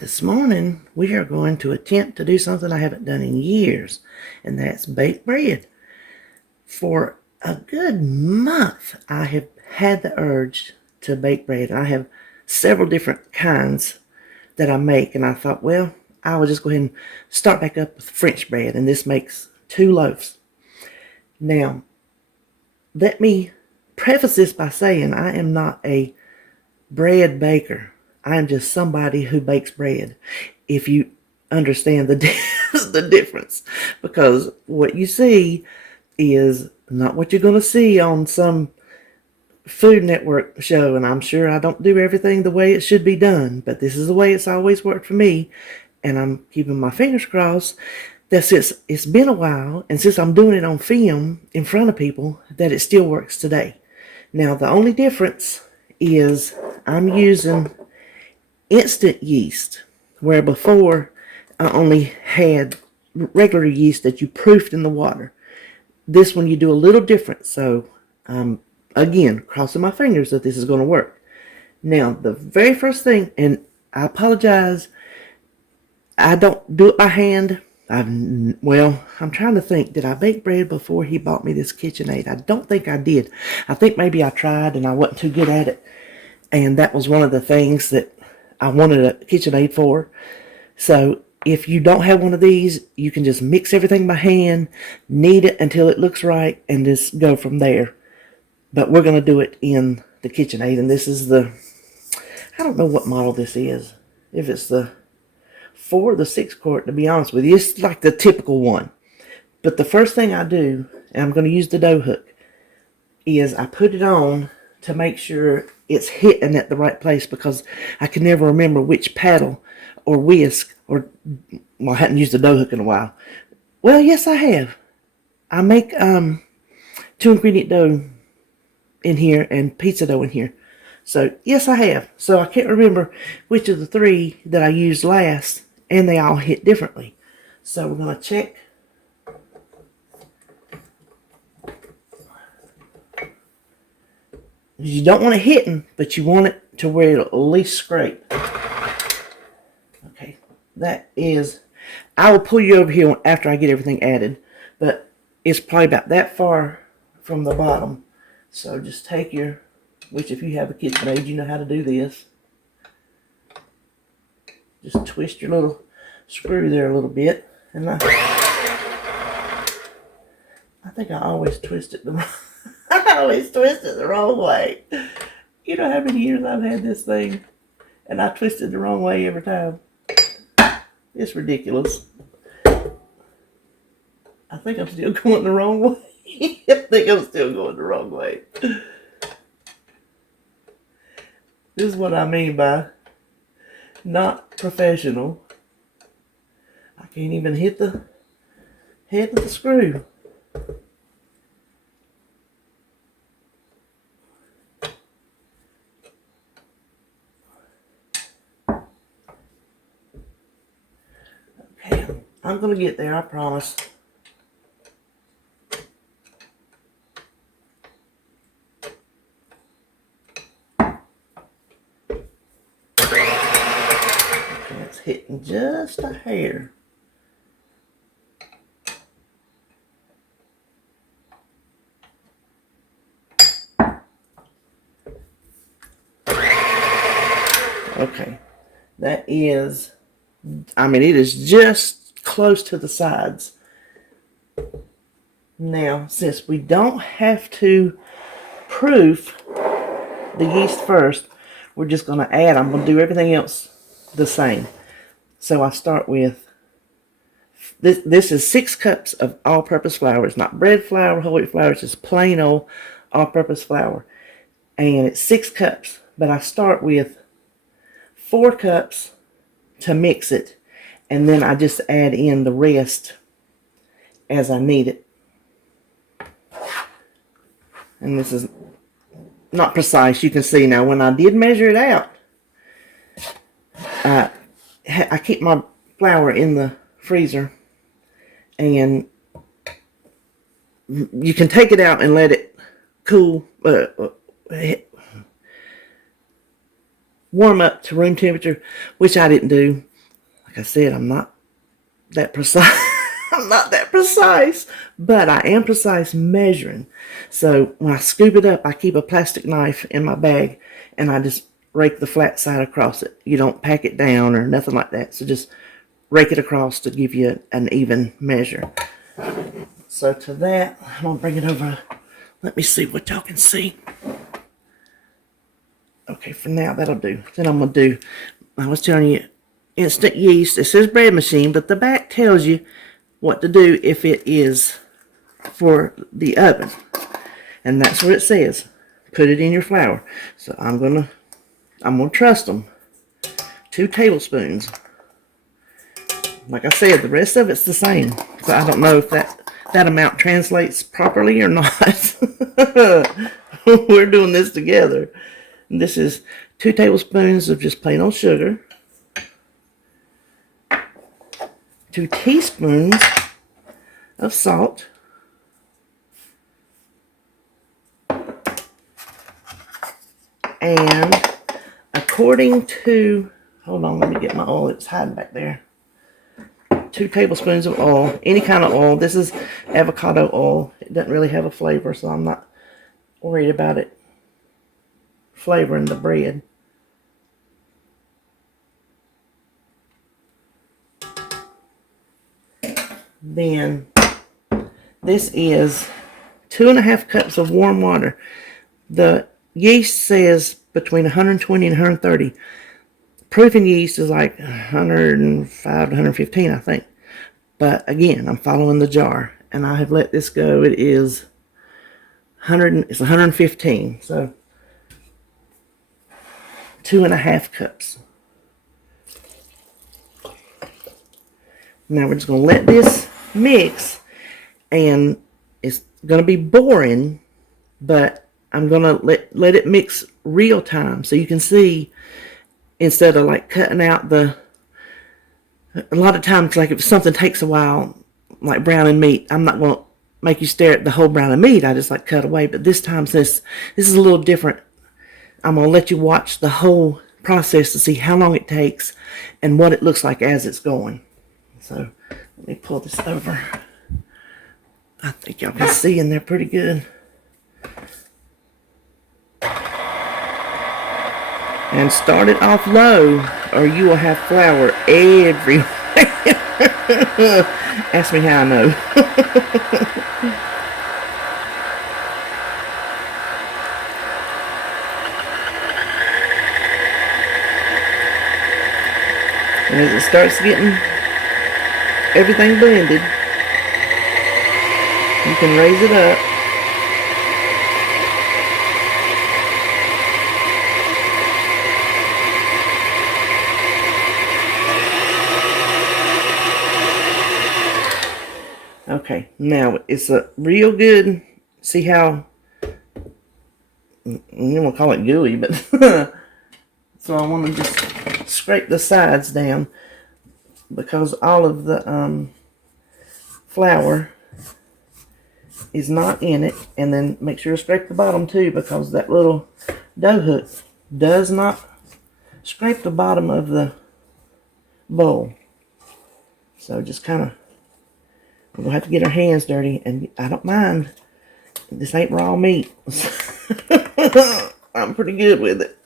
This morning we are going to attempt to do something I haven't done in years, and that's bake bread. For a good month, I have had the urge to bake bread. I have several different kinds that I make, and I thought, well, I will just go ahead and start back up with French bread, and this makes 2 loaves. Now, let me preface this by saying I am not a bread baker. I am just somebody who bakes bread. If you understand the difference, because what you see is not what you're going to see on some Food Network show, and I'm sure I don't do everything the way it should be done, but this is the way it's always worked for me, and I'm keeping my fingers crossed that since it's been a while, and since I'm doing it on film in front of people, that it still works today. Now, the only difference is I'm using instant yeast, where before I only had regular yeast that you proofed in the water. This one you do a little different, so again, crossing my fingers that this is going to work. Now, the very first thing, and I apologize, I don't do it by hand. I'm trying to think, did I bake bread before he bought me this KitchenAid? I don't think I did. I think maybe I tried and I wasn't too good at it, and that was one of the things that I wanted a KitchenAid for. So if you don't have one of these, you can just mix everything by hand, knead it until it looks right, and just go from there. But we're going to do it in the KitchenAid, and this is I don't know what model this is. If it's the 4 or the 6 quart, to be honest with you. It's like the typical one. But the first thing I do, and I'm going to use the dough hook, is I put it on to make sure it's hitting at the right place, because I can never remember which paddle or whisk I hadn't used the dough hook in a while. Well, yes, I have. I make 2 ingredient dough in here and pizza dough in here. So, yes, I have. So I can't remember which of the 3 that I used last, and they all hit differently. So we're going to check. You don't want it hitting, but you want it to where it'll at least scrape. Okay, that is, I will pull you over here after I get everything added, but it's probably about that far from the bottom. So just take which if you have a KitchenAid, you know how to do this. Just twist your little screw there a little bit, and I think I always twist it the wrong. I always twist it the wrong way. You know how many years I've had this thing, and I twist it the wrong way every time. It's ridiculous. I think I'm still going the wrong way. I think I'm still going the wrong way. This is what I mean by not professional. I can't even hit the head with the screw. Okay, I'm going to get there, I promise. It's hitting just a hair. Okay, that is, it is just close to the sides. Now, since we don't have to proof the yeast first, we're just going to add, I'm going to do everything else the same. So I start with, this is 6 cups of all-purpose flour. It's not bread flour, whole wheat flour, it's just plain old all-purpose flour. And it's 6 cups, but I start with 4 cups to mix it, and then I just add in the rest as I need it. And this is not precise, you can see now. When I did measure it out, I keep my flour in the freezer, and you can take it out and let it cool, warm up to room temperature, which I didn't do. Like I said, I'm not that precise. I'm not that precise, but I am precise measuring. So when I scoop it up, I keep a plastic knife in my bag and I just rake the flat side across it. You don't pack it down or nothing like that. So just rake it across to give you an even measure. So to that, I'm going to bring it over. Let me see what y'all can see. Okay, for now, that'll do. Then I'm going to do, I was telling you, instant yeast. It says bread machine, but the back tells you what to do if it is for the oven. And that's what it says. Put it in your flour. So I'm gonna trust them. 2 tablespoons. Like I said, the rest of it's the same. So I don't know if that amount translates properly or not. We're doing this together. And this is 2 tablespoons of just plain old sugar. 2 teaspoons of salt. And according to, hold on, let me get my oil, it's hiding back there. 2 tablespoons of oil, any kind of oil. This is avocado oil. It doesn't really have a flavor, so I'm not worried about it flavoring the bread. Then this is 2.5 cups of warm water. The yeast says between 120 and 130. Proofing yeast is like 105 to 115, I think. But again, I'm following the jar, and I have let this go. It is 100. It's 115. So 2.5 cups. Now we're just going to let this mix, and it's going to be boring, but I'm going to let it mix real time so you can see, instead of like cutting out a lot of times, like if something takes a while, like browning meat, I'm not going to make you stare at the whole brown of meat. I just like cut away. But this time, since this is a little different, I'm going to let you watch the whole process to see how long it takes and what it looks like as it's going. So let me pull this over. I think y'all can see in there pretty good. And start it off low, or you will have flour everywhere. Ask me how I know. And as it starts getting everything blended, you can raise it up. Okay, now it's a real good, see how, you don't want to call it gooey, but so I want to just scrape the sides down because all of the flour is not in it. And then make sure to scrape the bottom too, because that little dough hook does not scrape the bottom of the bowl. So just kind of, we're going to have to get our hands dirty, and I don't mind. This ain't raw meat. I'm pretty good with it.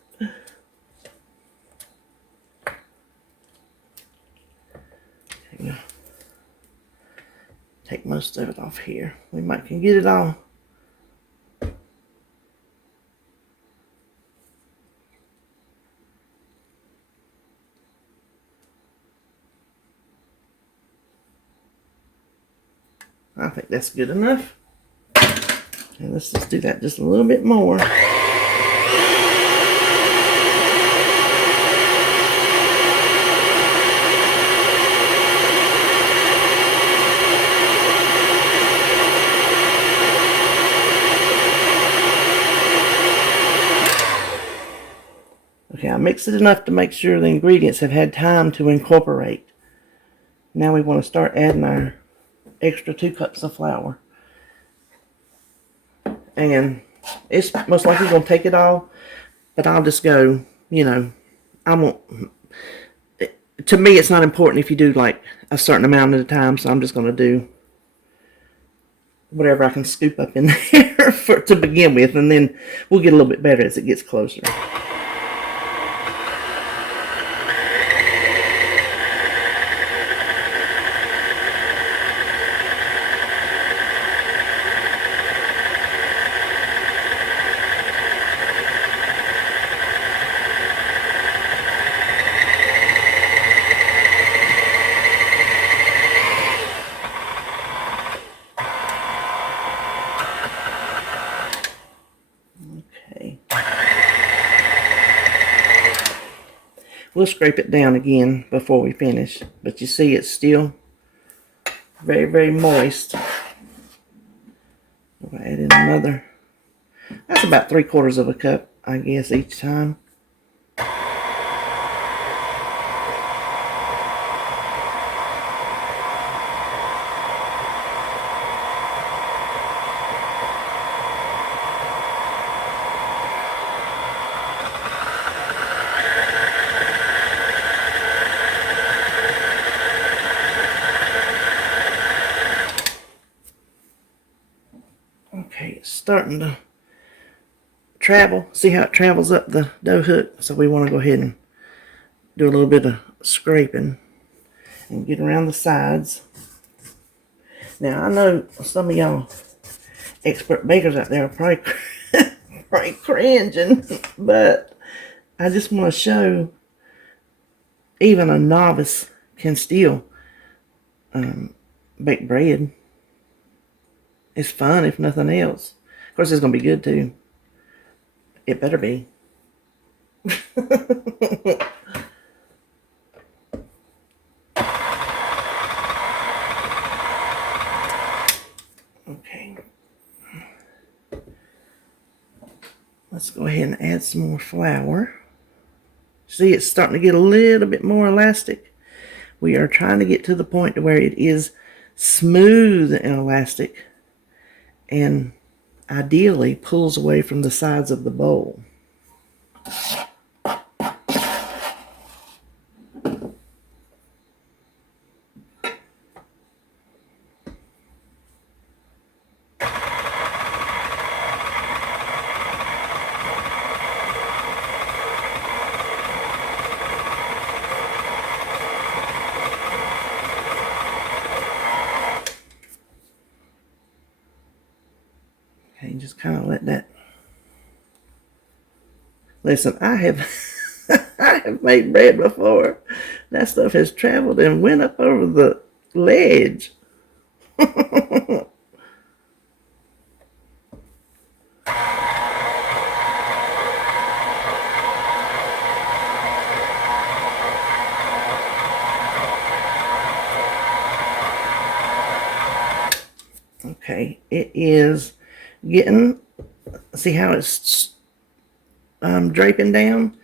Take most of it off here. We might can get it all. I think that's good enough. And let's just do that just a little bit more. Okay, I mixed it enough to make sure the ingredients have had time to incorporate. Now we want to start adding our extra 2 cups of flour. And it's most likely going to take it all, but I'll just go, you know, I won't, to me it's not important if you do like a certain amount at a time, so I'm just going to do whatever I can scoop up in there to begin with, and then we'll get a little bit better as it gets closer. We'll scrape it down again before we finish, but you see it's still very, very moist. We'll add in another, that's about 3/4 of a cup, I guess, each time. Okay, it's starting to travel. See how it travels up the dough hook? So we want to go ahead and do a little bit of scraping and get around the sides. Now, I know some of y'all expert bakers out there are probably, probably cringing, but I just want to show even a novice can still bake bread. It's fun, if nothing else. Of course, it's going to be good, too. It better be. Okay. Let's go ahead and add some more flour. See, it's starting to get a little bit more elastic. We are trying to get to the point to where it is smooth and elastic, and ideally pulls away from the sides of the bowl. Okay, just kind of let that. Listen, I have I have made bread before. That stuff has traveled and went up over the ledge. Okay, it is getting, see how it's draping down,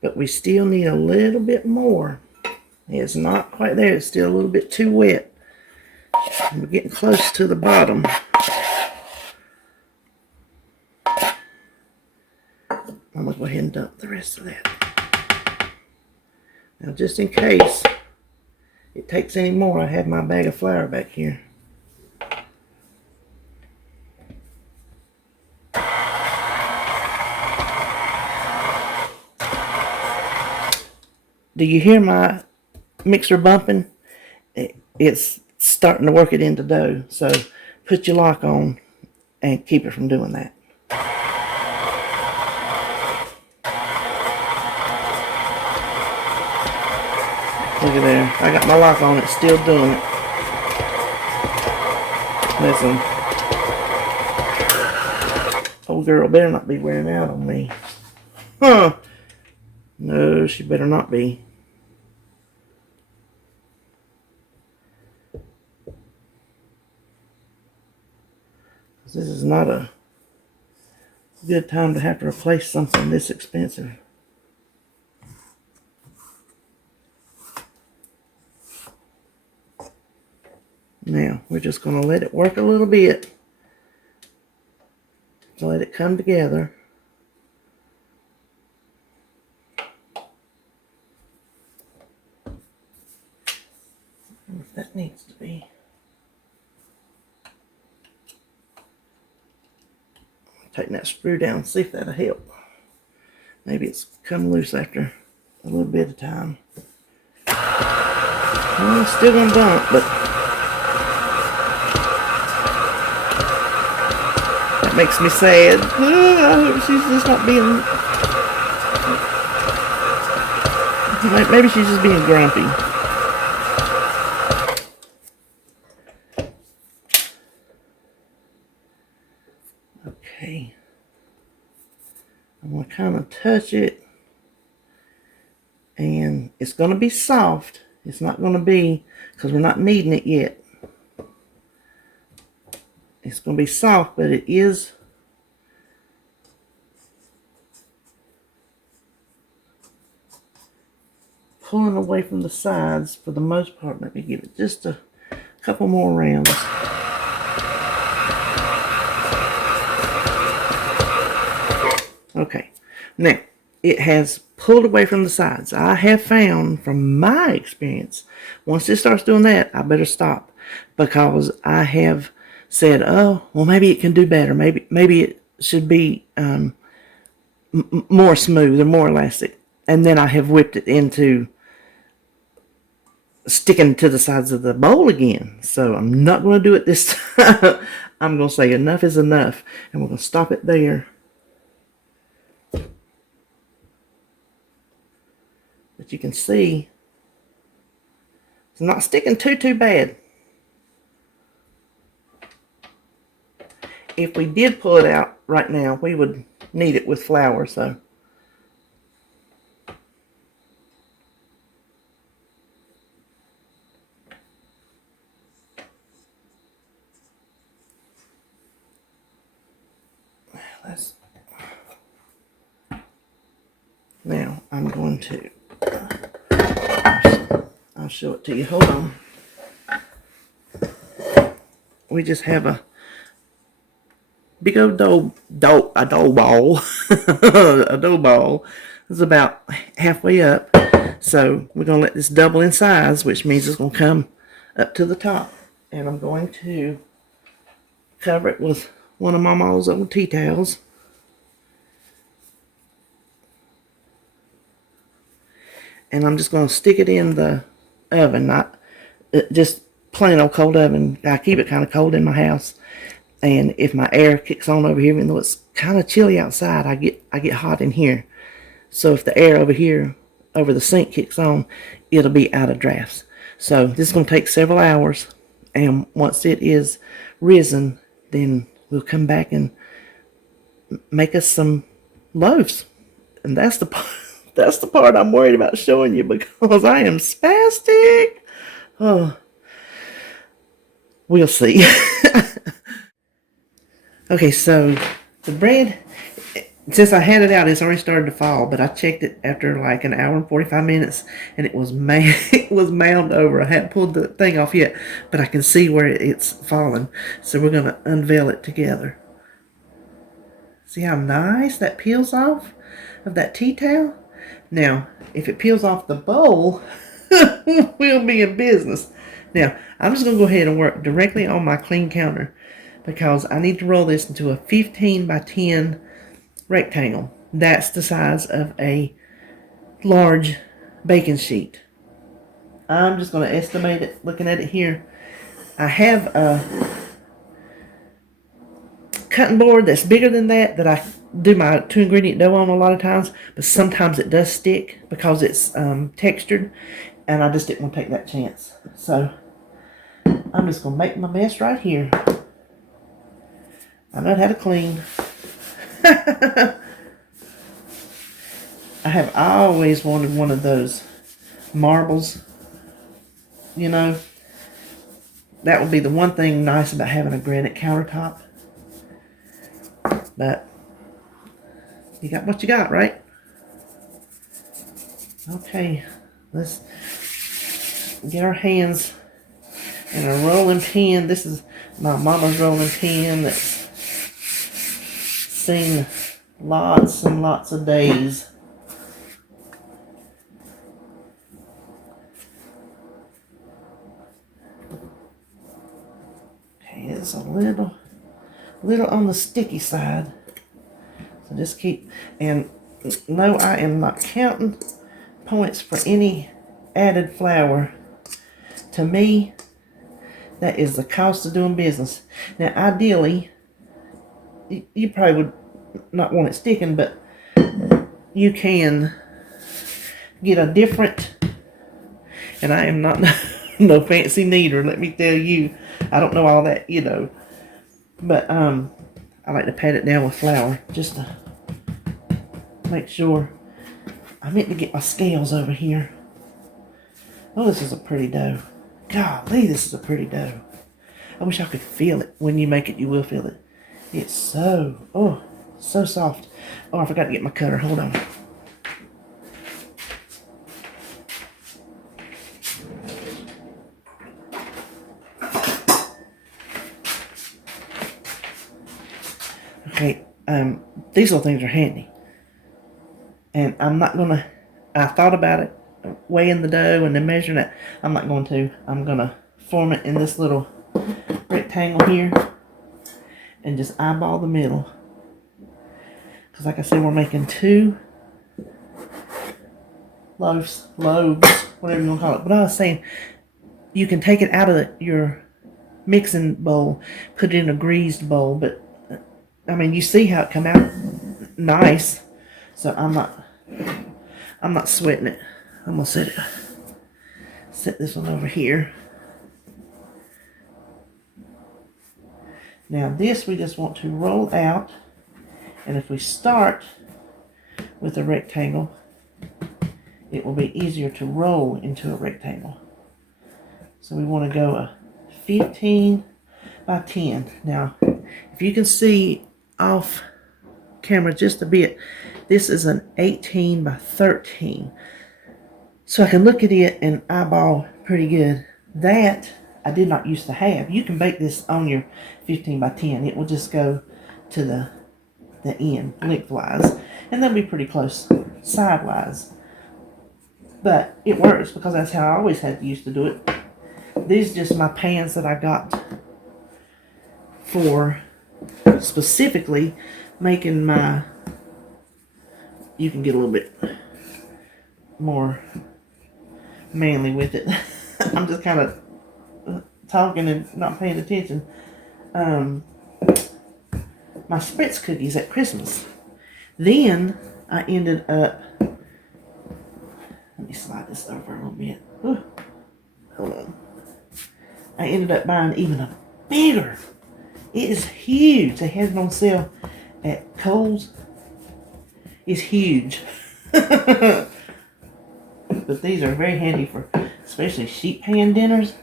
but we still need a little bit more. It's not quite there, it's still a little bit too wet. We're getting close to the bottom. I'm going to go ahead and dump the rest of that. Now, just in case it takes any more, I have my bag of flour back here. Do you hear my mixer bumping? It's starting to work it into dough. So put your lock on and keep it from doing that. Look at there. I got my lock on. It's still doing it. Listen. Old girl better not be wearing out on me. Huh. No, she better not be. This is not a good time to have to replace something this expensive. Now, we're just going to let it work a little bit to let it come together. needs to be. Taking that screw down, see if that'll help. Maybe it's come loose after a little bit of time. Well, it's still gonna bump, but that makes me sad. I hope she's just not being. Maybe she's just being grumpy. Okay. I'm going to kind of touch it. And it's going to be soft. It's not going to be, because we're not kneading it yet. It's going to be soft, but it is pulling away from the sides for the most part. Let me give it just a couple more rounds. Okay, now it has pulled away from the sides. I have found from my experience, once it starts doing that, I better stop, because I have said, oh, well, maybe it can do better. Maybe it should be more smooth or more elastic. And then I have whipped it into sticking to the sides of the bowl again. So I'm not going to do it this time. I'm going to say enough is enough, and we're going to stop it there. But you can see it's not sticking too bad. If we did pull it out right now, we would knead it with flour, so. Now I'm going to, I'll show it to you. Hold on. We just have a big old dough ball. A dough ball is about halfway up. So we're going to let this double in size, which means it's going to come up to the top. And I'm going to cover it with one of Mama's old tea towels. And I'm just going to stick it in the oven, not just plain old cold oven. I keep it kind of cold in my house. And if my air kicks on over here, even though it's kind of chilly outside, I get hot in here. So if the air over here, over the sink kicks on, it'll be out of drafts. So this is going to take several hours. And once it is risen, then we'll come back and make us some loaves. And that's the part I'm worried about showing you, because I am spastic. Oh, we'll see. Okay, so the bread, since I had it out, it's already started to fall, but I checked it after like an hour and 45 minutes, and it was mound over. I hadn't pulled the thing off yet, but I can see where it's fallen. So we're going to unveil it together. See how nice that peels off of that tea towel? Now, if it peels off the bowl, we'll be in business. Now, I'm just going to go ahead and work directly on my clean counter, because I need to roll this into a 15 by 10 rectangle. That's the size of a large baking sheet. I'm just going to estimate it, looking at it here. I have a cutting board that's bigger than that I do my 2-ingredient dough on a lot of times, but sometimes it does stick because it's textured, and I just didn't want to take that chance. So I'm just going to make my mess right here. I know how to clean. I have always wanted one of those marbles. You know, that would be the one thing nice about having a granite countertop. But you got what you got, right? Okay, let's get our hands in a rolling pin. This is my mama's rolling pin that's seen lots and lots of days. it's a little on the sticky side. So just keep, and no, I am not counting points for any added flour. To me, that is the cost of doing business. Now, ideally, you probably would not want it sticking, but you can get a different, and I am not no fancy kneader, let me tell you. I don't know all that, you know. But I like to pat it down with flour just to make sure. I meant to get my scales over here. Oh, this is a pretty dough. Golly, this is a pretty dough. I wish I could feel it. When you make it, you will feel it. It's so soft. Oh, I forgot to get my cutter. Hold on. Okay, these little things are handy. And I'm not gonna, I thought about it, weighing the dough and then measuring it. I'm not going to. I'm gonna form it in this little rectangle here and just eyeball the middle. Because like I said, we're making 2 loaves, whatever you want to call it. But I was saying, you can take it out of your mixing bowl, put it in a greased bowl, but I mean, you see how it come out nice. So I'm not sweating it. I'm gonna set this one over here. Now this we just want to roll out, and if we start with a rectangle, it will be easier to roll into a rectangle. So we want to go a 15 by 10. Now, if you can see off camera just a bit, this is an 18 by 13. So I can look at it and eyeball pretty good. That I did not used to have. You can bake this on your 15 by 10. It will just go to the end lengthwise, and they'll be pretty close sidewise. But it works because that's how I always had to used to do it. These are just my pans that I got for specifically making my, you can get a little bit more manly with it. I'm just kind of talking and not paying attention. My Spritz cookies at Christmas. Then I ended up, let me slide this over a little bit. Ooh, hold on. I ended up buying even a bigger. It is huge. They had it on sale at Kohl's. It's huge. But these are very handy for especially sheet pan dinners.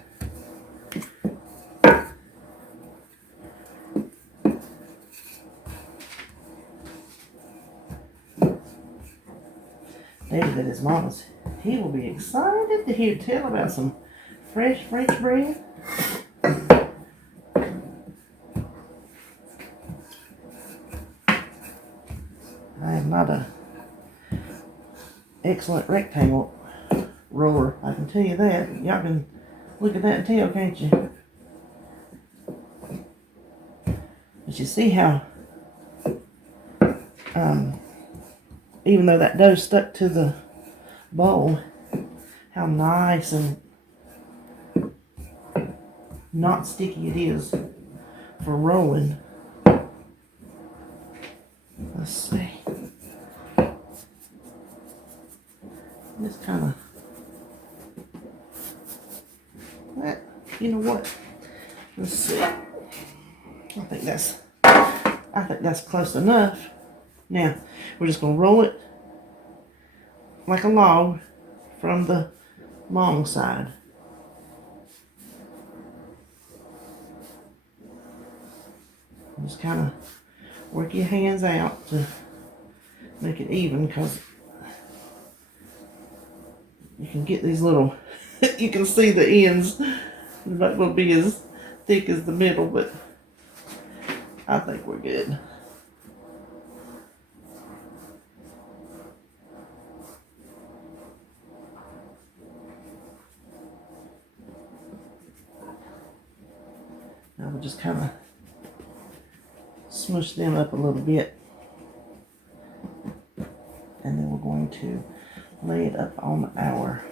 David at his mama's, he will be excited to tell about some fresh French bread. I am not a excellent rectangle roller, I can tell you that. Y'all can look at that and tell, can't you? But you see how, even though that dough stuck to the bowl, how nice and not sticky it is for rolling. Let's see. Just kind of, that, you know what? Let's see. I think that's close enough. Now, we're just going to roll it like a log from the long side. Just kind of work your hands out to make it even, because you can get these little, you can see the ends. They're not going to be as thick as the middle, but I think we're good. Now we'll just kind of smush them up a little bit. And then we're going to lay it up on our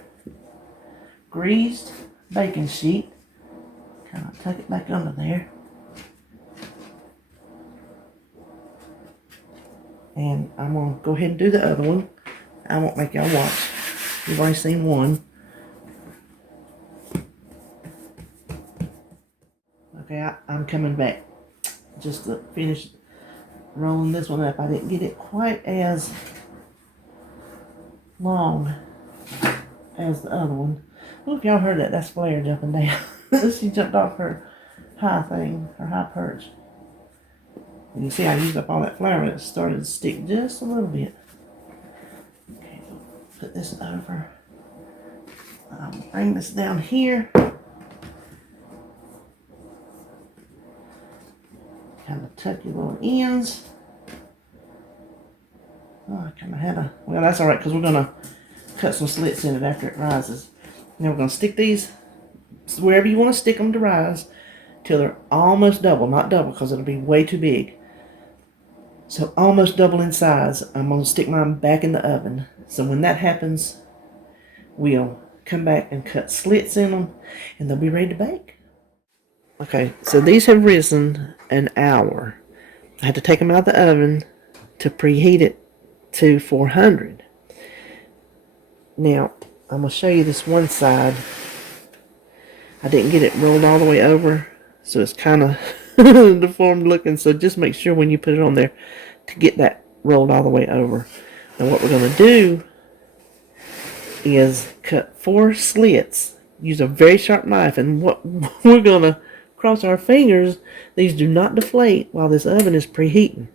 greased baking sheet. Kind of tuck it back under there. And I'm going to go ahead and do the other one. I won't make y'all watch. You've already seen one. Okay, I'm coming back just to finish rolling this one up. I didn't get it quite as long as the other one. Well, if y'all heard that, that's Blair jumping down. She jumped off her high thing, her high perch. And you see I used up all that flour and it started to stick just a little bit. Okay, put this over. Bring this down here. Kind of tuck your little ends. Oh, I kind of had a... Well, that's alright because we're going to cut some slits in it after it rises. Now we're going to stick these wherever you want to stick them to rise till they're almost double. Not double because it'll be way too big. So almost double in size. I'm going to stick mine back in the oven. So when that happens, we'll come back and cut slits in them and they'll be ready to bake. Okay, so these have risen an hour. I had to take them out of the oven to preheat it to 400. Now, I'm going to show you this one side. I didn't get it rolled all the way over, so it's kind of deformed looking. So just make sure when you put it on there to get that rolled all the way over. Now what we're going to do is cut 4 slits. Use a very sharp knife, and what we're going to cross our fingers, these do not deflate while this oven is preheating.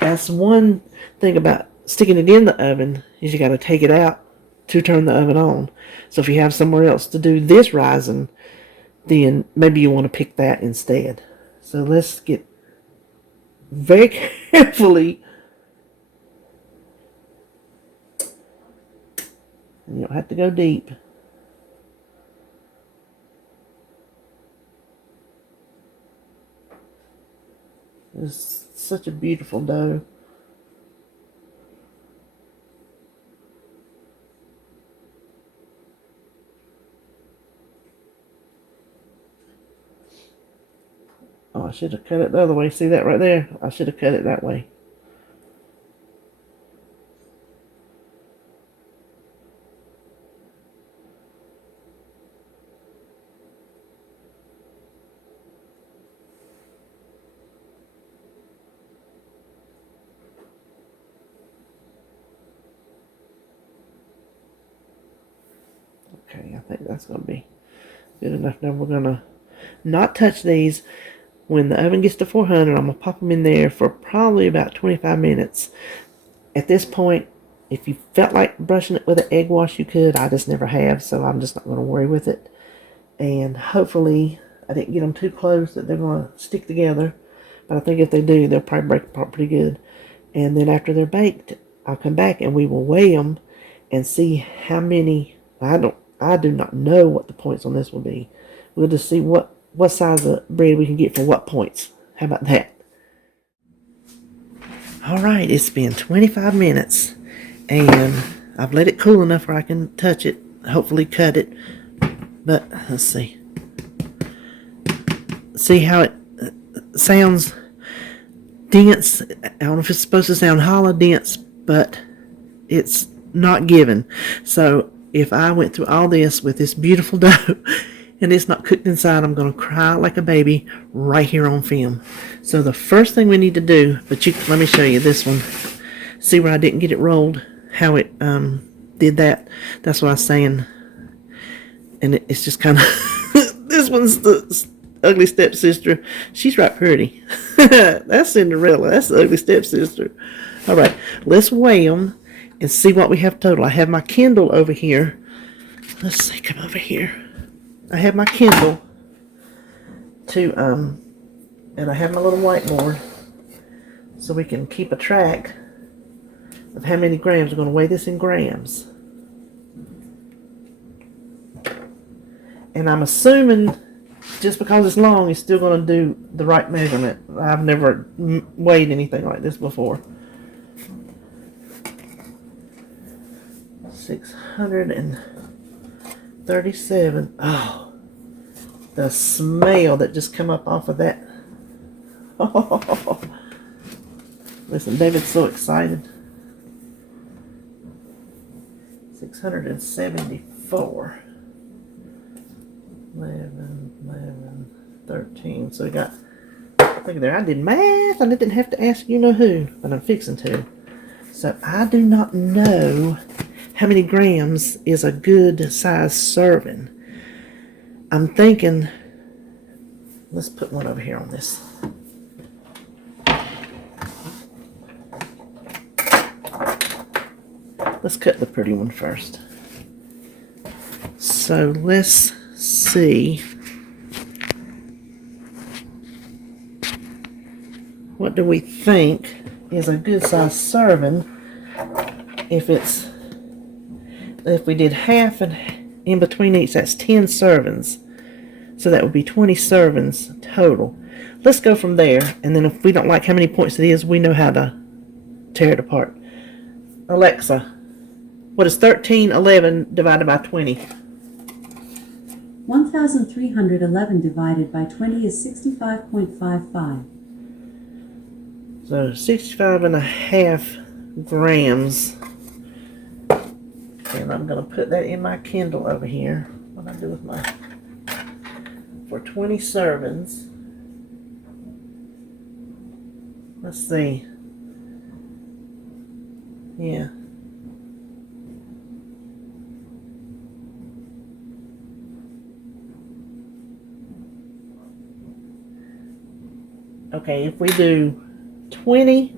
That's one thing about sticking it in the oven, is you got to take it out to turn the oven on. So if you have somewhere else to do this rising, then maybe you want to pick that instead. So let's get very carefully. You don't have to go deep. It's such a beautiful dough. Oh, I should have cut it the other way. See that right there? I should have cut it that way. Okay, I think that's going to be good enough. Now we're going to not touch these. When the oven gets to 400, I'm going to pop them in there for probably about 25 minutes. At this point, if you felt like brushing it with an egg wash, you could. I just never have, so I'm just not going to worry with it. And hopefully, I didn't get them too close that they're going to stick together. But I think if they do, they'll probably break apart pretty good. And then after they're baked, I'll come back and we will weigh them and see how many. I do not know what the points on this will be. We'll just see what size of bread we can get for what points. How about that? Alright, it's been 25 minutes and I've let it cool enough where I can touch it, hopefully cut it. But let's see. See how it sounds dense. I don't know if it's supposed to sound hollow dense, but it's not given. So if I went through all this with this beautiful dough and it's not cooked inside, I'm going to cry like a baby right here on film. So the first thing we need to do, let me show you this one. See where I didn't get it rolled, how it did that. That's what I was saying. And it's just kind of, this one's the ugly stepsister. She's right pretty. That's Cinderella. That's the ugly stepsister. All right, let's weigh them and see what we have total. I have my Kindle over here. Let's see, come over here. I have my Kindle and I have my little whiteboard so we can keep a track of how many grams. We're going to weigh this in grams. And I'm assuming just because it's long, it's still going to do the right measurement. I've never weighed anything like this before. 637. Oh, the smell that just come up off of that. Oh, listen, David's so excited. 674. 11, 13. So we got, look at there, I did math and I didn't have to ask you know who, but I'm fixing to. So I do not know how many grams is a good size serving. I'm thinking, let's put one over here on this. Let's cut the pretty one first. So let's see. What do we think is a good size serving if we did half and in between each, that's 10 servings. So that would be 20 servings total. Let's go from there, and then if we don't like how many points it is, we know how to tear it apart. Alexa, what is 1311 divided by 20? 1,311 divided by 20 is 65.55. So 65.5 grams. And I'm going to put that in my Kindle over here. What I do with my, for 20 servings. Let's see. Yeah. Okay, if we do 20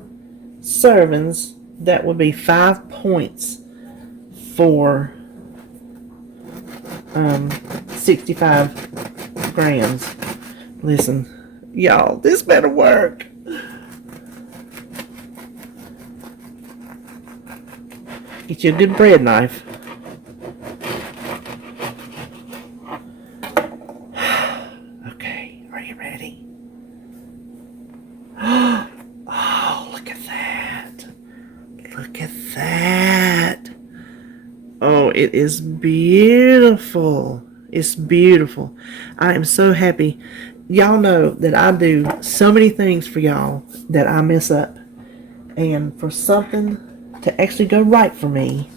servings, that would be 5 points for 65 grams. Listen, y'all, this better work. Get you a good bread knife. Okay, are you ready? Oh, look at that. Look at that. Oh, it is beautiful. It's beautiful. I am so happy. Y'all know that I do so many things for y'all that I mess up. And for something to actually go right for me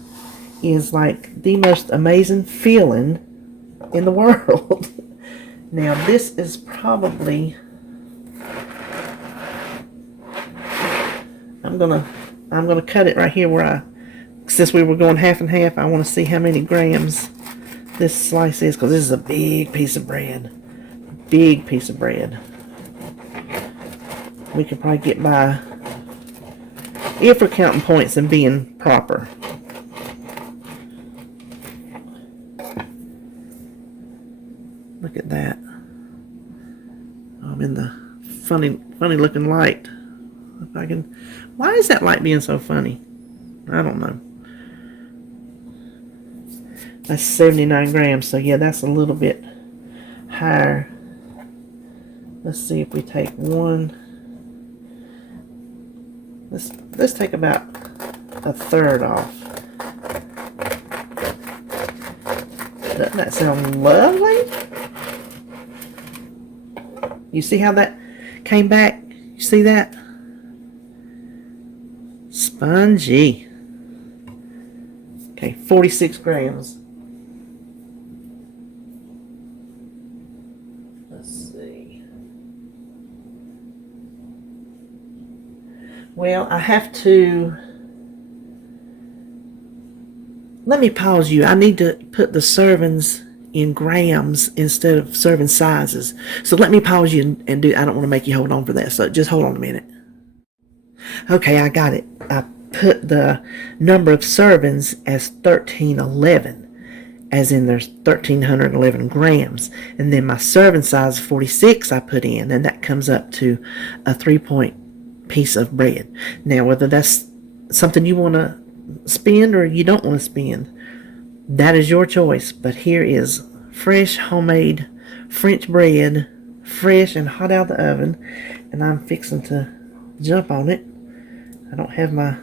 is like the most amazing feeling in the world. Now, this is probably... I'm gonna cut it right here where since we were going half and half, I want to see how many grams this slice is, because this is a big piece of bread. Big piece of bread. We could probably get by if we're counting points and being proper. Look at that. I'm in the funny looking light. If I can, why is that light being so funny? I don't know. That's 79 grams, so yeah, that's a little bit higher. Let's see if we take one. Let's take about a third off. Doesn't that sound lovely? You see how that came back? You see that? Spongy. Okay, 46 grams. Let's see. Well, I have to... Let me pause you. I need to put the servings in grams instead of serving sizes. So let me pause you and do... I don't want to make you hold on for that, so just hold on a minute. Okay, I got it. I put the number of servings as 1311, as in there's 1311 grams. And then my serving size 46 I put in, and that comes up to a 3-point piece of bread. Now, whether that's something you want to spend or you don't want to spend, that is your choice. But here is fresh, homemade French bread, fresh and hot out of the oven, and I'm fixing to jump on it. I don't have my,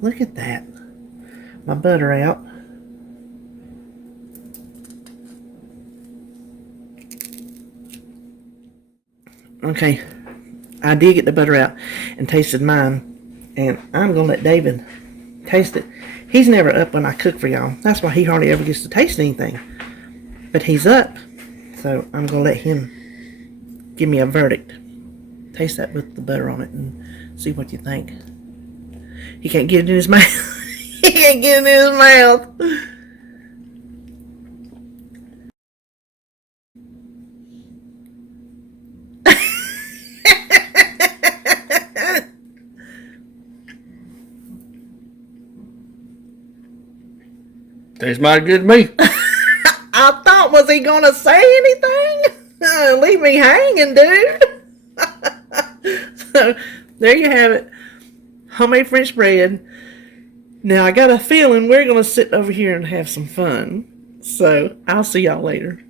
look at that, my butter out. Okay, I did get the butter out and tasted mine, and I'm gonna let David taste it. He's never up when I cook for y'all. That's why he hardly ever gets to taste anything. But he's up, so I'm gonna let him give me a verdict. Taste that with the butter on it and see what you think. He can't get it in his mouth. He can't get it in his mouth. Tastes mighty good to me. I thought, was he gonna say anything? Leave me hanging, dude. So, there you have it. Homemade French bread. Now, I got a feeling we're gonna sit over here and have some fun. So, I'll see y'all later.